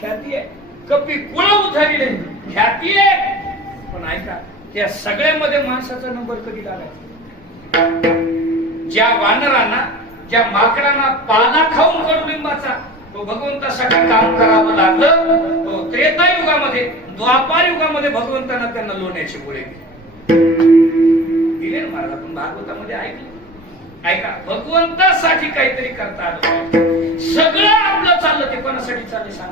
ख्याती आहे, कपी कुळ उधळले ख्याती आहे. पण ऐका, त्या सगळ्यामध्ये माणसाचा नंबर कधी लागायचा? ज्या वानरांना, ज्या माकडांना पाला खाऊन कडुलिंबाचा तो भगवंतासाठी काम करावं लागलं, तो त्रेतायुगामध्ये, द्वापार युगामध्ये भगवंतांना त्यांना लोण्याचे गोळे दिले ना महाराज. आपण भागवतामध्ये ऐकलं. ऐका, भगवंतासाठी काहीतरी करता आलं. सगळं आपलं चाललं ते कोणासाठी चाललंय सांगा.